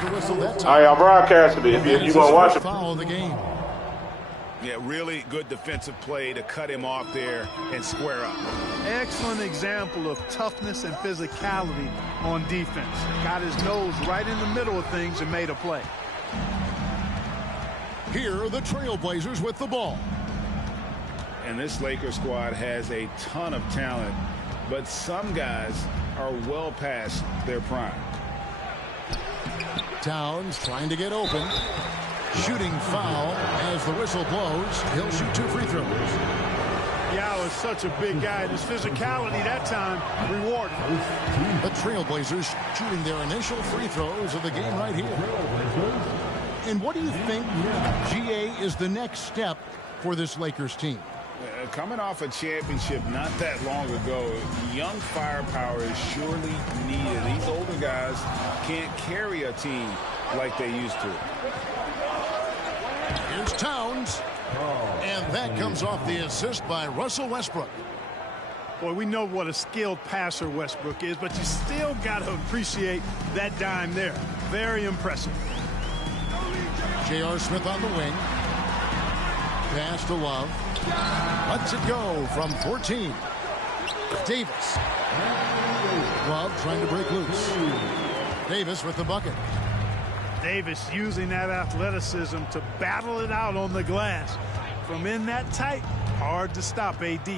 the whistle that time. All right, I'm broadcasting it. If you gonna watch it. Foul of the game. Yeah, really good defensive play to cut him off there and square up. Excellent example of toughness and physicality on defense. Got his nose right in the middle of things and made a play. Here are the Trailblazers with the ball. And this Lakers squad has a ton of talent, but some guys are well past their prime. Towns trying to get open. Shooting foul as the whistle blows. He'll shoot 2 free throws. Yao is such a big guy. His physicality that time rewarded. The Trailblazers shooting their initial free throws of the game right here. And what do you think, GA, is the next step for this Lakers team? Coming off a championship not that long ago, young firepower is surely needed. These older guys can't carry a team like they used to. Here's Towns. And that comes off the assist by Russell Westbrook. Boy, we know what a skilled passer Westbrook is, but you still got to appreciate that dime there. Very impressive. J.R. Smith on the wing. Pass to Love. Lets it go from 14. Davis. Love trying to break loose. Davis with the bucket. Davis using that athleticism to battle it out on the glass. From in that tight, hard to stop AD.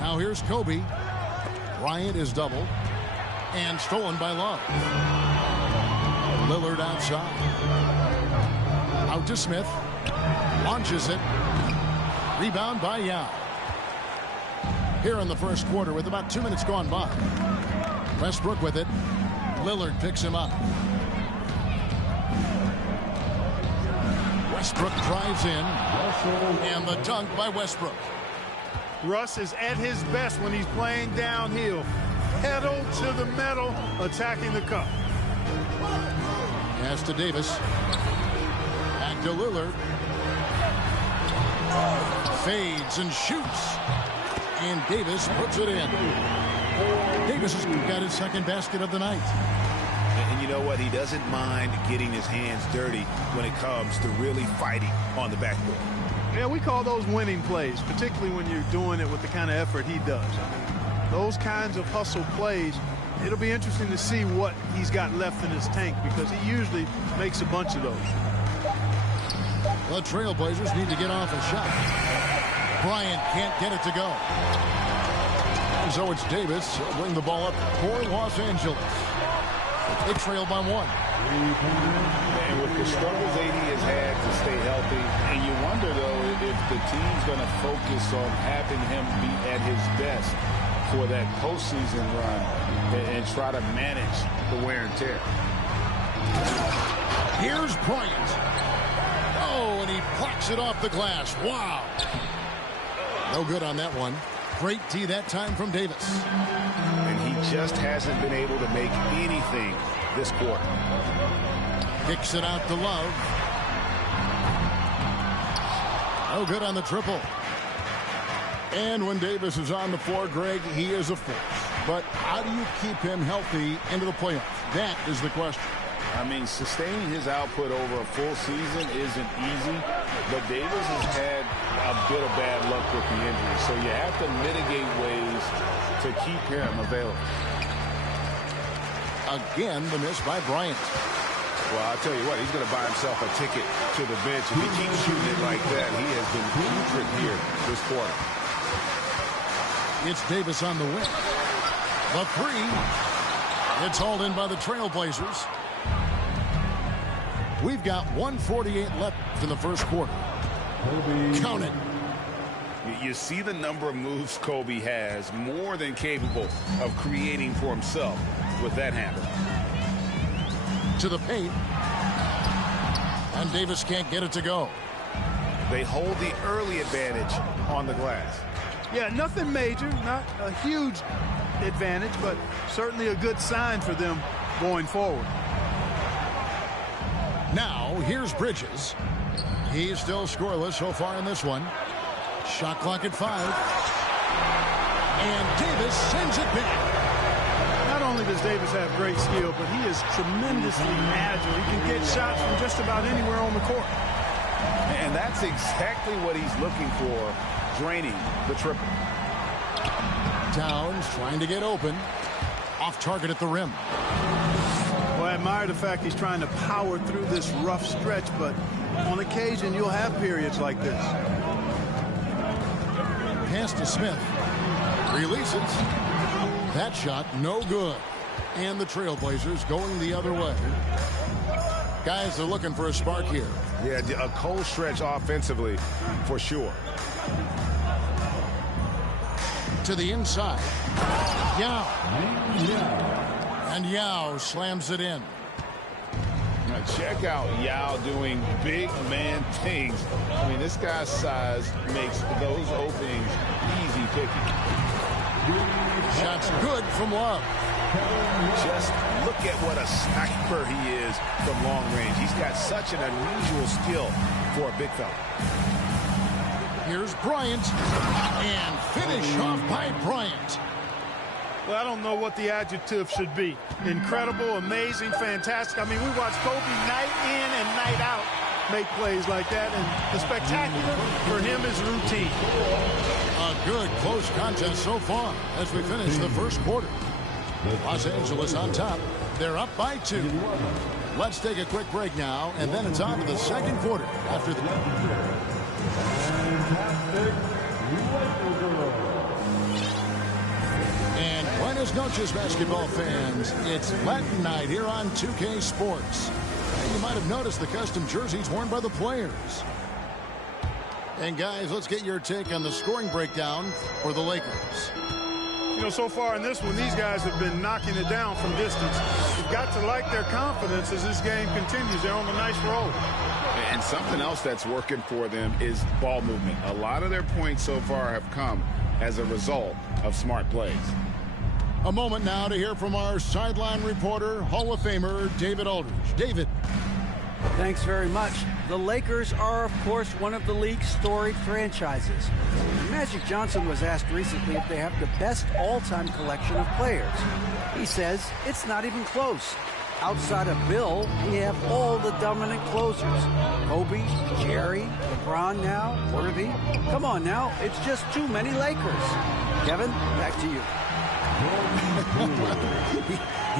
Now here's Kobe. Bryant is doubled. And stolen by Love. Lillard outside. Out to Smith. Launches it. Rebound by Yao. Here in the first quarter with about 2 minutes gone by. Westbrook with it. Lillard picks him up. Westbrook drives in. And the dunk by Westbrook. Russ is at his best when he's playing downhill. Pedal to the metal, attacking the cup. Pass to Davis. Back to Lillard. Fades and shoots. And Davis puts it in. Davis has got his second basket of the night. And you know what? He doesn't mind getting his hands dirty when it comes to really fighting on the backboard. Yeah, we call those winning plays, particularly when you're doing it with the kind of effort he does. I mean, those kinds of hustle plays, it'll be interesting to see what he's got left in his tank because he usually makes a bunch of those. The Trailblazers need to get off a shot. Bryant can't get it to go. And so it's Davis. He'll bring the ball up for Los Angeles. They trail by 1. And with the struggles AD has had to stay healthy, and you wonder, though, if the team's going to focus on having him be at his best for that postseason run and try to manage the wear and tear. Here's Bryant. Oh, and he plucks it off the glass. Wow. No good on that one. Great tee that time from Davis. And he just hasn't been able to make anything this quarter. Kicks it out to Love. No good on the triple. And when Davis is on the floor, Greg, he is a force. But how do you keep him healthy into the playoffs? That is the question. I mean, sustaining his output over a full season isn't easy, but Davis has had a bit of bad luck with the injury, so you have to mitigate ways to keep him available. Again, the miss by Bryant. Well, I'll tell you what, he's going to buy himself a ticket to the bench. If he keeps shooting it like that, he has been putrid here this quarter. It's Davis on the wing. The three. It's hauled in by the Trailblazers. We've got 1:48 left in the first quarter. Count it. You see the number of moves Kobe has, more than capable of creating for himself with that handle. To the paint. And Davis can't get it to go. They hold the early advantage on the glass. Yeah, nothing major, not a huge advantage, but certainly a good sign for them going forward. Now, here's Bridges. He's still scoreless so far in this one. Shot clock at 5. And Davis sends it back. Not only does Davis have great skill, but he is tremendously agile. He can get shots from just about anywhere on the court. And that's exactly what he's looking for, draining the triple. Towns trying to get open. Off target at the rim. Well, I admire the fact he's trying to power through this rough stretch, but on occasion you'll have periods like this. Pass to Smith. Releases. That shot no good. And the Trailblazers going the other way. Guys are looking for a spark here. Yeah, a cold stretch offensively for sure. To the inside. Yao. And Yao slams it in. Now check out Yao doing big man things. I mean, this guy's size makes those openings easy picking. Shots good from Love. Just look at what a sniper he is from long range. He's got such an unusual skill for a big fella. Here's Bryant. And finish off by Bryant. Well, I don't know what the adjective should be. Incredible, amazing, fantastic. I mean, we watch Kobe night in and night out make plays like that, and the spectacular for him is routine. A good close contest so far as we finish the first quarter. Los Angeles on top. They're up by 2. Let's take a quick break now, and then it's on to the second quarter after the... And buenas noches, basketball fans. It's Latin night here on 2K Sports. And you might have noticed the custom jerseys worn by the players. And guys, let's get your take on the scoring breakdown for the Lakers. You know, so far in this one, these guys have been knocking it down from distance. You've got to like their confidence as this game continues. They're on a nice roll. And something else that's working for them is ball movement. A lot of their points so far have come as a result of smart plays. A moment now to hear from our sideline reporter, Hall of Famer David Aldridge. David. Thanks very much. The Lakers are, of course, one of the league's storied franchises. Magic Johnson was asked recently if they have the best all-time collection of players. He says it's not even close. Outside of Bill, we have all the dominant closers. Kobe, Jerry, LeBron now, Worthy. Come on now, it's just too many Lakers. Kevin, back to you.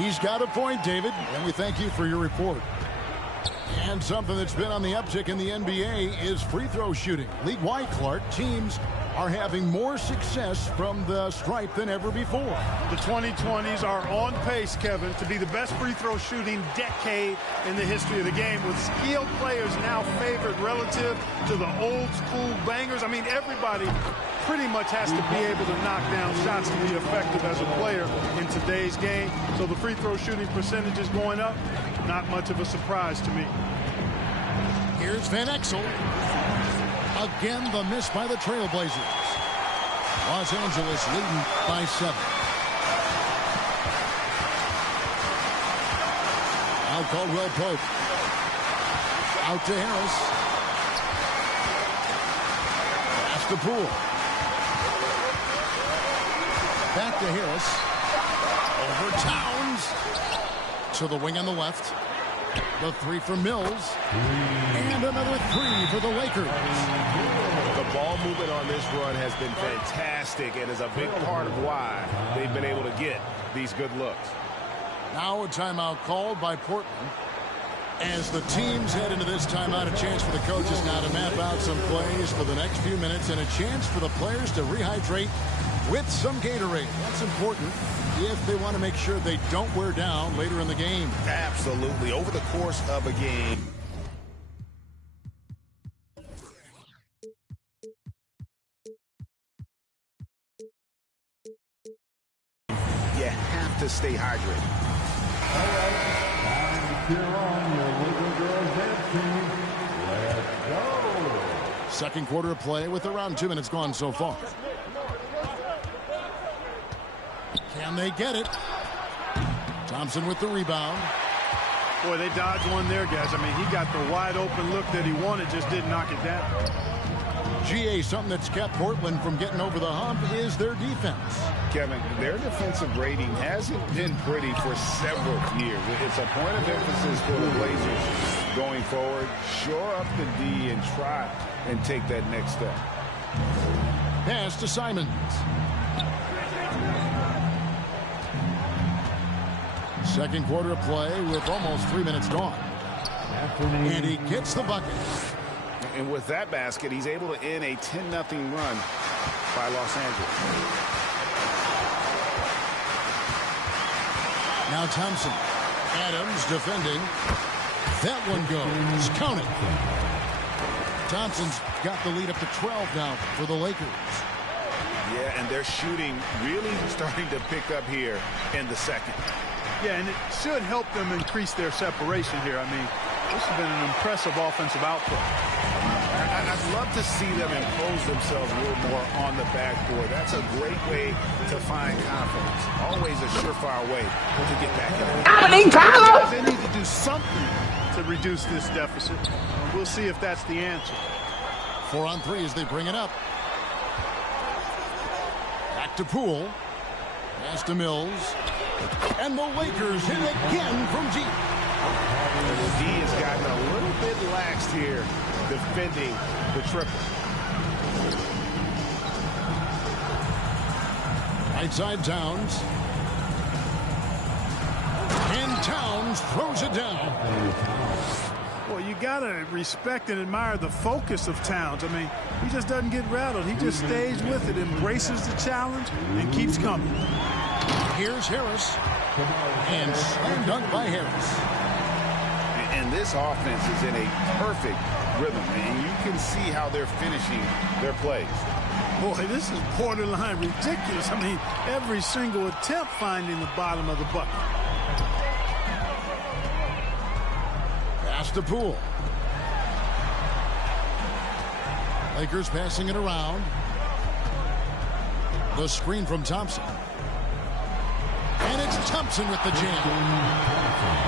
He's got a point, David, and we thank you for your report. And something that's been on the uptick in the NBA is free throw shooting. League-wide, Clark, teams are having more success from the stripe than ever before. The 2020s are on pace, Kevin, to be the best free throw shooting decade in the history of the game, with skilled players now favored relative to the old school bangers. I mean, everybody pretty much has to be able to knock down shots to be effective as a player in today's game. So the free throw shooting percentage is going up. Not much of a surprise to me. Here's Van Exel. Again, the miss by the Trailblazers. Los Angeles leading by 7. Now Caldwell Pope. Out to Harris. Pass to Poole. Back to Harris. Over Towns. To the wing on the left. The 3 for Mills. And another 3 for the Lakers. The ball movement on this run has been fantastic and is a big part of why they've been able to get these good looks. Now a timeout called by Portland. As the teams head into this timeout, a chance for the coaches now to map out some plays for the next few minutes and a chance for the players to rehydrate with some Gatorade. That's important if they want to make sure they don't wear down later in the game. Absolutely. Over the course of a game. You have to stay hydrated. All right, time to cheer on your little girls dance team. Let's go. Second quarter of play with around 2 minutes gone so far. Can they get it? Thompson with the rebound. Boy, they dodged one there, guys. I mean, he got the wide open look that he wanted, just didn't knock it down. GA, something that's kept Portland from getting over the hump is their defense. Kevin, their defensive rating hasn't been pretty for several years. It's a point of emphasis for the Blazers going forward. Shore up the D and try and take that next step. Pass to Simons. Second quarter of play with almost 3 minutes gone. And he gets the bucket. And with that basket, he's able to end a 10-0 run by Los Angeles. Now Thompson. Adams defending. That one goes. Count it. Thompson's got the lead up to 12 now for the Lakers. Yeah, and their shooting really starting to pick up here in the second. Yeah, and it should help them increase their separation here. I mean, this has been an impressive offensive output. I'd love to see them impose themselves a little more on the backboard. That's a great way to find confidence. Always a surefire way to get back in. They need to do something to reduce this deficit. We'll see if that's the answer. 4 on 3 as they bring it up. Back to Poole. Pass to Mills. And the Lakers hit again from deep. The D has gotten a little bit laxed here defending the triple. Right side Towns. And Towns throws it down. Well, you got to respect and admire the focus of Towns. I mean, he just doesn't get rattled. He just stays with it, embraces the challenge, and keeps coming. Here's Harris. And slam dunk by Harris. And this offense is in a perfect rhythm, and you can see how they're finishing their plays. Boy, this is borderline ridiculous. I mean, every single attempt finding the bottom of the bucket. Pass to Poole. Lakers passing it around. The screen from Thompson. And it's Thompson with the jam.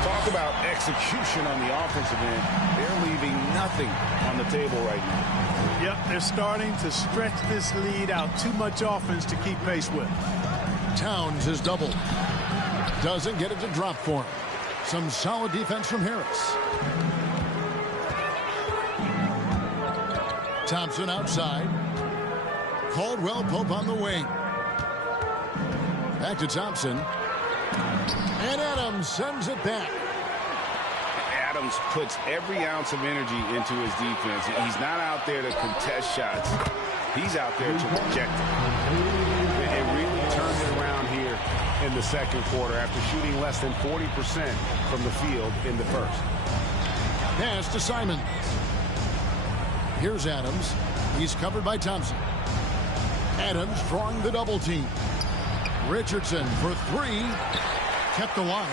Talk about execution on the offensive end. They're leaving nothing on the table right now. Yep, they're starting to stretch this lead out. Too much offense to keep pace with. Towns is doubled. Doesn't get it to drop for him. Some solid defense from Harris. Thompson outside. Caldwell Pope on the wing. Back to Thompson. And Adams sends it back. Adams puts every ounce of energy into his defense. He's not out there to contest shots. He's out there to reject them. It really turned it around here in the second quarter after shooting less than 40% from the field in the first. Pass to Simons. Here's Adams. He's covered by Thompson. Adams drawing the double team. Richardson for 3. Kept alive.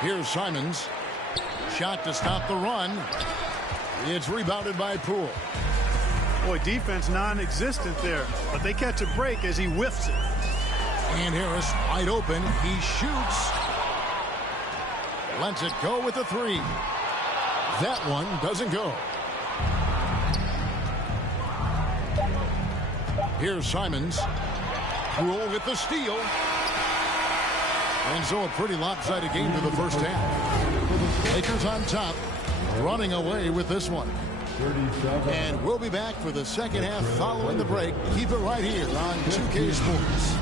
Here's Simons. Shot to stop the run. It's rebounded by Poole. Boy, defense non-existent there, but they catch a break as he whiffs it. And Harris wide open. He shoots. Lets it go with the 3. That one doesn't go. Here's Simons. Poole with the steal. And so a pretty lopsided game to the first half. Lakers on top, running away with this one. And we'll be back for the second half following the break. Keep it right here on 2K Sports.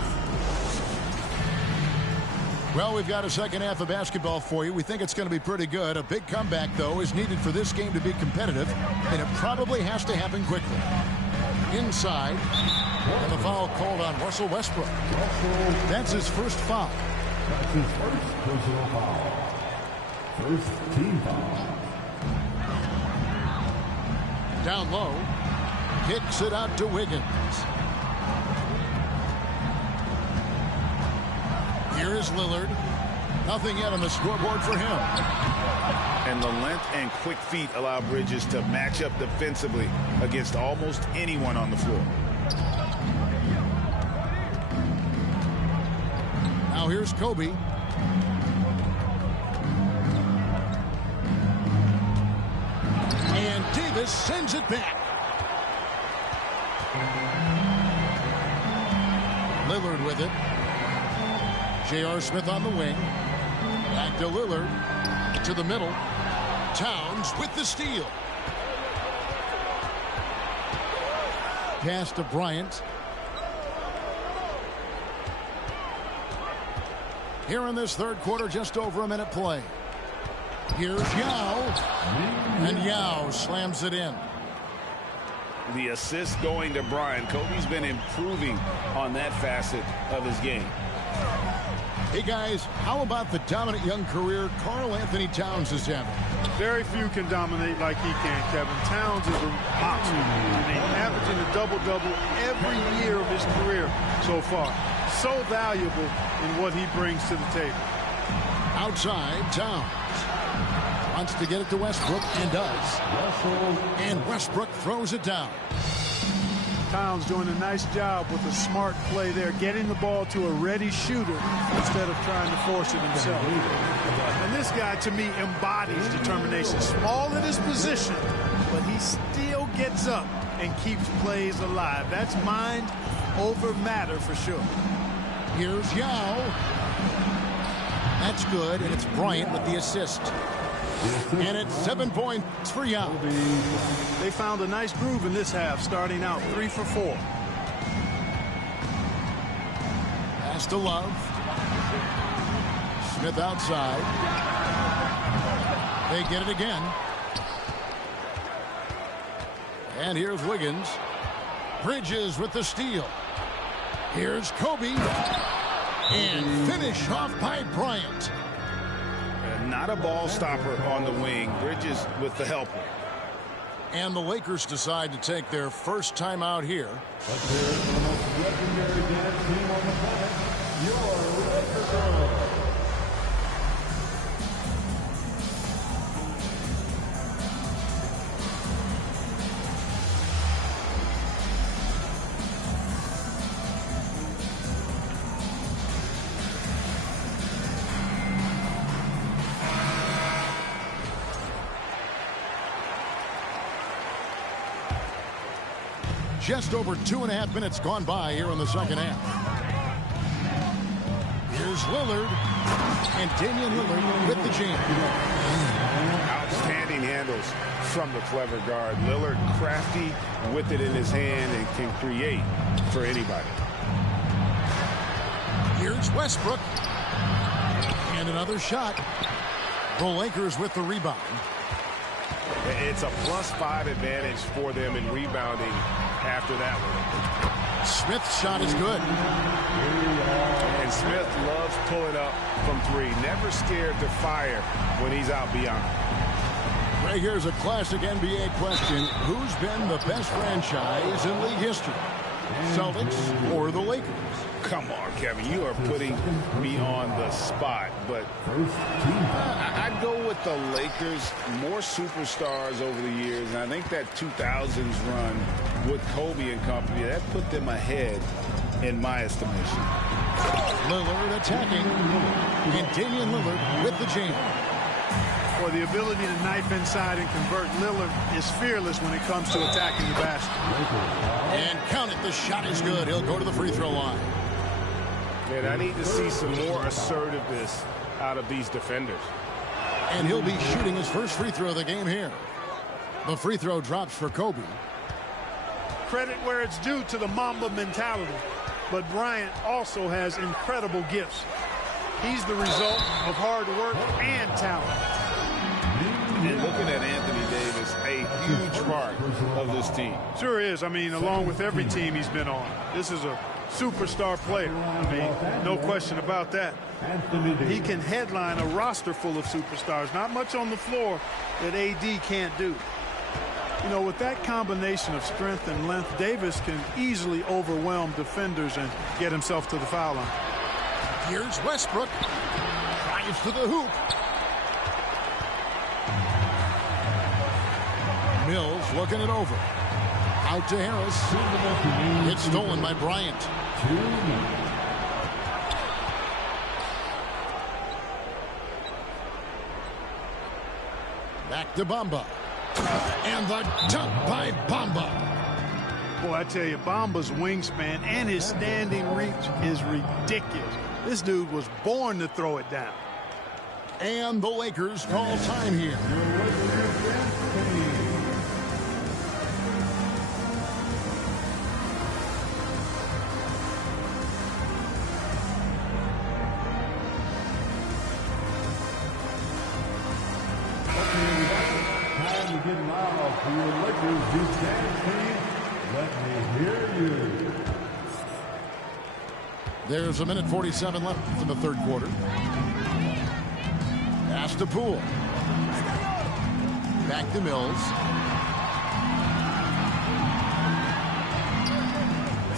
Well, we've got a second half of basketball for you. We think it's going to be pretty good. A big comeback, though, is needed for this game to be competitive, and it probably has to happen quickly. Inside, and the foul called on Russell Westbrook. That's his first foul. That's his first personal foul. First team foul. Down low. Kicks it out to Wiggins. Here is Lillard. Nothing yet on the scoreboard for him. And the length and quick feet allow Bridges to match up defensively against almost anyone on the floor. Now here's Kobe. And Davis sends it back. Lillard with it. J.R. Smith on the wing. Back to Lillard. To the middle. Towns with the steal. Pass to Bryant. Here in this third quarter, just over a minute play. Here's Yao. And Yao slams it in. The assist going to Bryant. Kobe's been improving on that facet of his game. Hey, guys, how about the dominant young career Karl Anthony Towns is having? Very few can dominate like he can, Kevin. Towns is a monster. I mean, averaging a double-double every year of his career so far. So valuable in what he brings to the table. Outside, Towns wants to get it to Westbrook and does. And Westbrook throws it down. Towns doing a nice job with a smart play there, getting the ball to a ready shooter instead of trying to force it himself. And this guy, to me, embodies determination. Small in his position, but he still gets up and keeps plays alive. That's mind over matter for sure. Here's Yao. That's good, and it's Bryant with the assist. And it's 7 points for Yao. They found a nice groove in this half, starting out 3 for 4. Pass to Love. Smith outside. They get it again. And here's Wiggins. Bridges with the steal. Here's Kobe. And finish off by Bryant. Not a ball stopper on the wing. Bridges with the helper. And the Lakers decide to take their first time out here. Let's hear it from the most legendary dance team on the planet, your Laker Girls. Just over 2.5 minutes gone by here in the second half. Here's Lillard. And Damian Lillard with the jam. Outstanding handles from the clever guard. Lillard crafty with it in his hand and can create for anybody. Here's Westbrook. And another shot. The Lakers with the rebound. It's a +5 advantage for them in rebounding after that one. Smith's shot is good. And Smith loves pulling up from 3. Never scared to fire when he's out beyond. Right, here's a classic NBA question. Who's been the best franchise in league history? Celtics or the Lakers? Come on, Kevin. You are putting me on the spot. But I'd go with the Lakers. More superstars over the years. And I think that 2000s run with Kobe and company, that put them ahead in my estimation. Lillard attacking. And Damian Lillard with the jam. Boy, the ability to knife inside and convert. Lillard is fearless when it comes to attacking the basket. And count it, the shot is good. He'll go to the free throw line. And I need to see some more assertiveness out of these defenders. And he'll be shooting his first free throw of the game here. The free throw drops for Kobe. Credit where it's due to the Mamba mentality. But Bryant also has incredible gifts. He's the result of hard work and talent. And looking at Anthony Davis, a huge part of this team. Sure is. I mean, along with every team he's been on. This is a superstar player. I mean, no question about that. He can headline a roster full of superstars. Not much on the floor that AD can't do. You know, with that combination of strength and length, Davis can easily overwhelm defenders and get himself to the foul line. Here's Westbrook. Drives to the hoop. Mills looking it over. Out to Harris. It's stolen by Bryant. Back to Bamba. And the dunk by Bamba. Boy, I tell you, Bamba's wingspan and his standing reach is ridiculous. This dude was born to throw it down. And the Lakers call time here. Time to get loud for your Lakers defense team. Let me hear you. There's a minute 47 left in the third quarter. Pass to Poole. Back to Mills.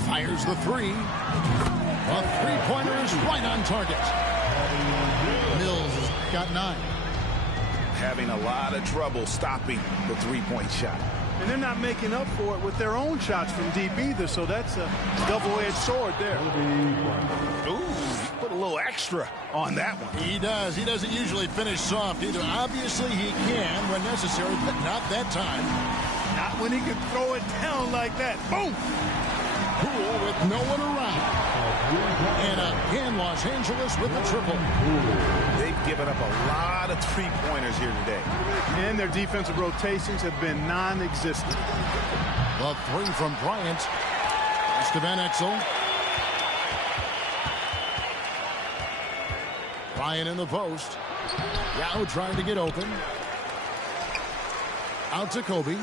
Fires the three. A three-pointer is right on target. Mills has got 9. Having a lot of trouble stopping the three-point shot. And they're not making up for it with their own shots from deep either, so that's a double-edged sword there. Ooh, he put a little extra on that one. He does. He doesn't usually finish soft either. Obviously, he can when necessary, but not that time. Not when he can throw it down like that. Boom! Poole with no one around. And again, Los Angeles with the triple. They've given up a lot of three-pointers here today. And their defensive rotations have been non-existent. The three from Bryant. Pass to Van Exel. Bryant in the post. Yao trying to get open. Out to Kobe.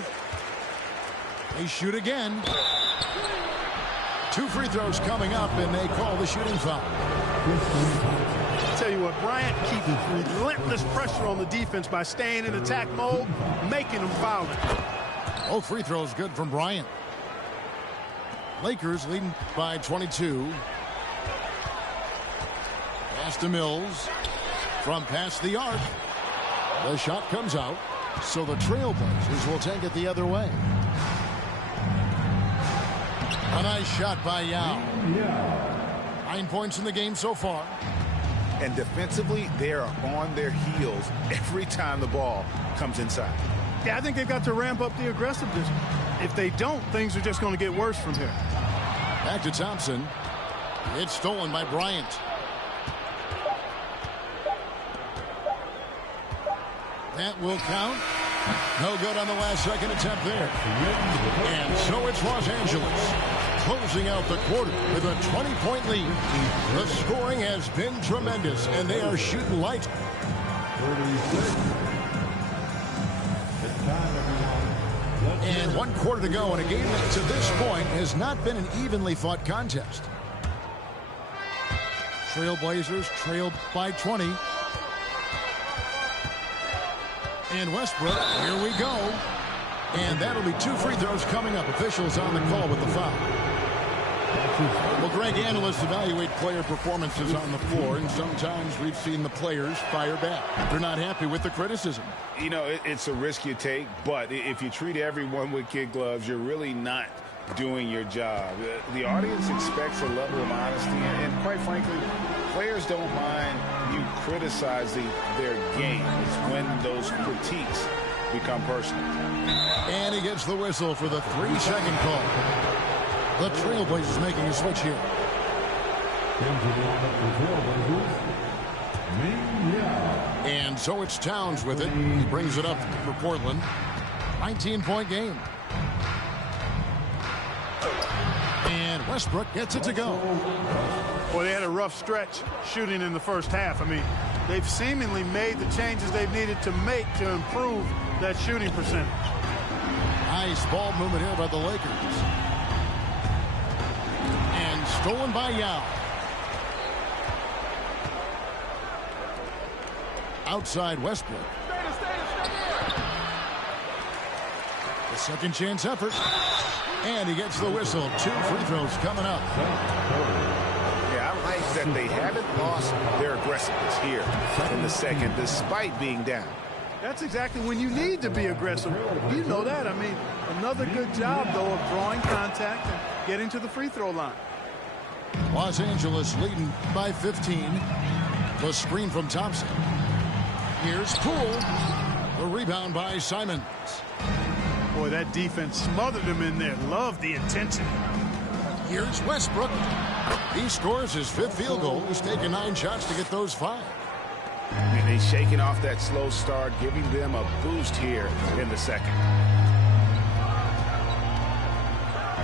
They shoot again. 2 free throws coming up, and they call the shooting foul. I'll tell you what, Bryant keeps relentless pressure on the defense by staying in attack mode, making them foul it. Both free throws good from Bryant. Lakers leading by 22. Pass to Mills. From past the arc. The shot comes out, so the Trailblazers will take it the other way. A nice shot by Yao. 9 points in the game so far. And defensively, they are on their heels every time the ball comes inside. Yeah, I think they've got to ramp up the aggressiveness. If they don't, things are just going to get worse from here. Back to Thompson. It's stolen by Bryant. That will count. No good on the last second attempt there. And so it's Los Angeles closing out the quarter with a 20-point lead. The scoring has been tremendous, and they are shooting lights. 36. It's time, everyone. And 1 quarter to go in a game that to this point has not been an evenly fought contest. Trailblazers trailed by 20. And Westbrook, here we go. And that'll be 2 free throws coming up. Officials on the call with the foul. Well, Greg, analysts evaluate player performances on the floor, and sometimes we've seen the players fire back. They're not happy with the criticism. You know, it's a risk you take, but if you treat everyone with kid gloves, you're really not doing your job. The audience expects a level of honesty, and quite frankly, players don't mind you criticizing their game. It's when those critiques become personal. And he gets the whistle for the 3-second call. The Trailblazers making a switch here. And so it's Towns with it. He brings it up for Portland. 19-point game. And Westbrook gets it to go. Well, they had a rough stretch shooting in the first half. I mean, they've seemingly made the changes they've needed to make to improve that shooting percentage. Nice ball movement here by the Lakers. And stolen by Yao. Outside Westbrook. The second chance effort. And he gets the whistle. 2 free throws coming up. Yeah, I like that they haven't lost their aggressiveness here in the second, despite being down. That's exactly when you need to be aggressive. You know that. I mean, another good job, though, of drawing contact and getting to the free throw line. Los Angeles leading by 15. The screen from Thompson. Here's Poole. The rebound by Simons. Boy, that defense smothered him in there. Love the intensity. Here's Westbrook. He scores his 5th field goal. He's taken 9 shots to get those 5. And he's shaking off that slow start, giving them a boost here in the second.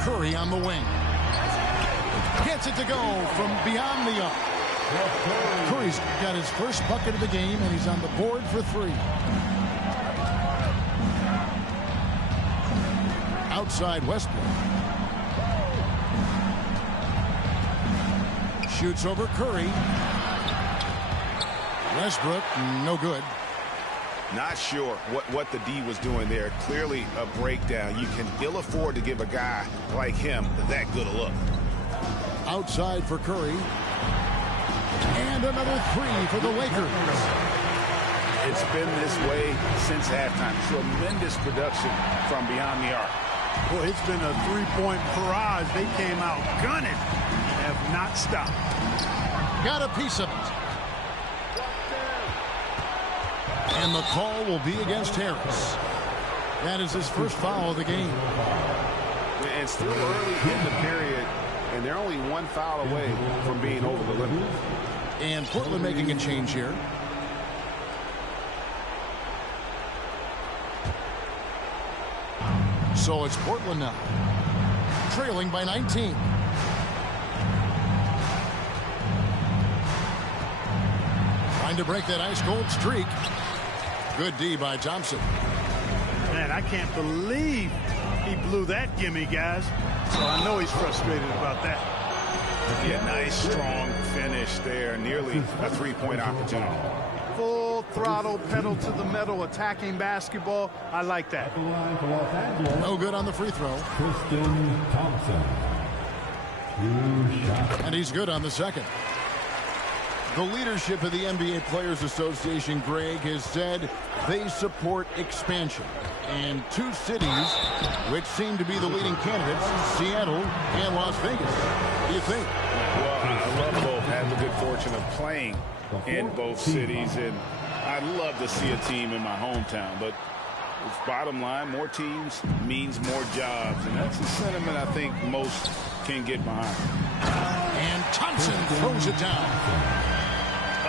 Curry on the wing. Gets it to go from beyond the arc. Curry's got his first bucket of the game, and he's on the board for 3. Outside Westbrook. Shoots over Curry. Westbrook, no good. Not sure what the D was doing there. Clearly a breakdown. You can ill afford to give a guy like him that good a look. Outside for Curry. And another 3 for the Lakers. It's been this way since halftime. Tremendous production from beyond the arc. Boy, it's been a 3-point barrage. They came out gunning. Have not stopped. Got a piece of it. And the call will be against Harris. That is his first foul of the game. And still early in the period, and they're only 1 foul away from being over the limit. And Portland making a change here. So it's Portland now, trailing by 19. Trying to break that ice-cold streak. Good D by Thompson. Man, I can't believe he blew that gimme, guys. So I know he's frustrated about that. Yeah, nice, strong finish there. Nearly a 3-point opportunity. Full throttle, pedal to the metal, attacking basketball. I like that. No good on the free throw. Tristan Thompson. 2 shots. And he's good on the second. The leadership of the NBA Players Association, Greg, has said they support expansion. And 2 cities, which seem to be the leading candidates, Seattle and Las Vegas. What do you think? Well, I love both. Had the good fortune of playing in both cities, and I'd love to see a team in my hometown. But bottom line, more teams means more jobs, and that's a sentiment I think most can get behind. And Thompson throws it down.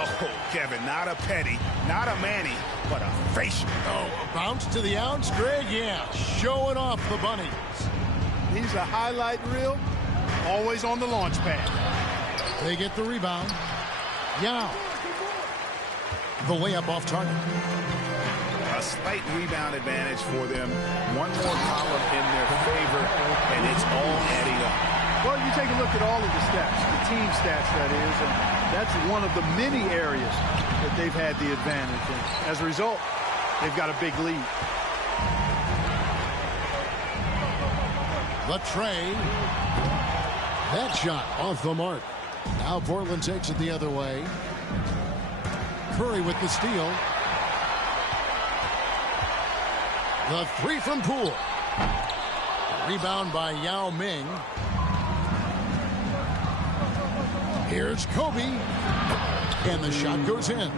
Oh, Kevin, not a Petty, not a Manny, but a facial. Oh, a bounce to the ounce, Greg? Yeah, showing off the bunnies. He's a highlight reel, always on the launch pad. They get the rebound. Yeah. The layup off target. A slight rebound advantage for them. One more column in their favor, and it's all adding up. Well, you take a look at all of the stats, the team stats, that is, and that's one of the many areas that they've had the advantage. And as a result, they've got a big lead. The tray. That shot off the mark. Now Portland takes it the other way. Curry with the steal. The 3 from Poole. Rebound by Yao Ming. Here's Kobe. And the shot goes in.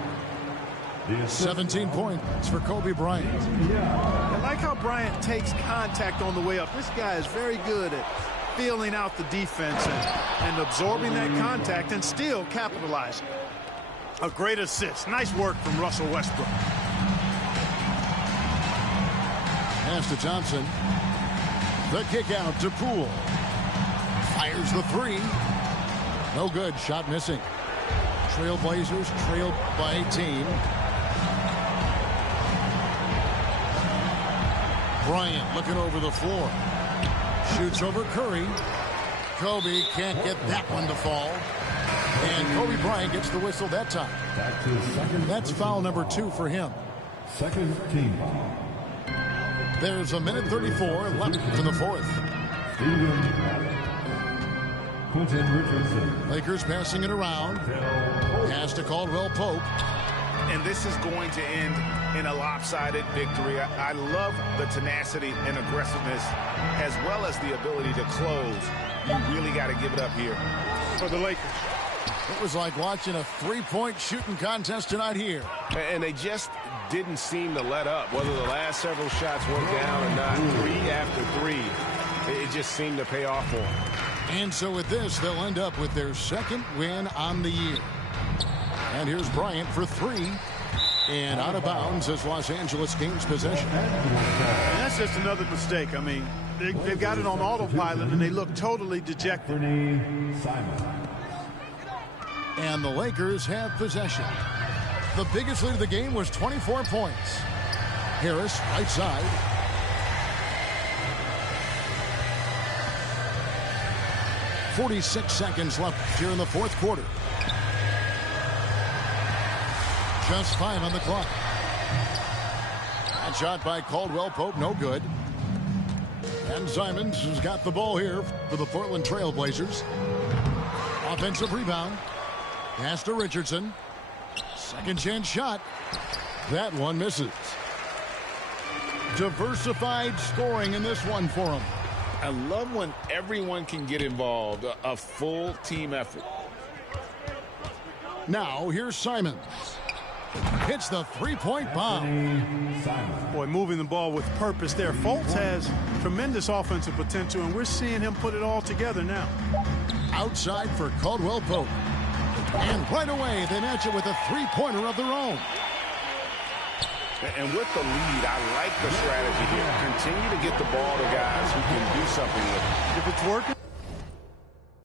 17 points for Kobe Bryant. I like how Bryant takes contact on the way up. This guy is very good at feeling out the defense and absorbing that contact and still capitalizing. A great assist. Nice work from Russell Westbrook. Pass to Thompson. The kick out to Poole. Fires the 3. No good. Shot missing. Trailblazers trailed by 18. Bryant looking over the floor. Shoots over Curry. Kobe can't get that one to fall. And Kobe Bryant gets the whistle that time. That's foul number 2 for him. Second team foul. There's a minute 34 left in the 4th. Steven Quentin Richardson. Lakers passing it around. Pass to Caldwell Pope. And this is going to end in a lopsided victory. I love the tenacity and aggressiveness as well as the ability to close. You really got to give it up here. For the Lakers. It was like watching a three-point shooting contest tonight here. And they just didn't seem to let up. Whether the last several shots went down or not, 3 after 3, it just seemed to pay off for them. And so with this, they'll end up with their second win on the year. And here's Bryant for 3. And out of bounds as Los Angeles gains possession. And that's just another mistake. I mean, they've got it on autopilot, and they look totally dejected. And the Lakers have possession. The biggest lead of the game was 24 points. Harris, right side. .46 seconds left here in the fourth quarter. Just 5 on the clock. That shot by Caldwell Pope, no good. And Simons has got the ball here for the Portland Trail Blazers. Offensive rebound. Pass to Richardson. Second chance shot. That one misses. Diversified scoring in this one for him. I love when everyone can get involved, a full team effort. Now here's Simons. Hits the three-point bomb. Boy, moving the ball with purpose there. Fultz has tremendous offensive potential, and we're seeing him put it all together now. Outside for Caldwell Pope. And right away, they match it with a three-pointer of their own. And with the lead, I like the strategy here. Continue to get the ball to guys who can do something with it. If it's working,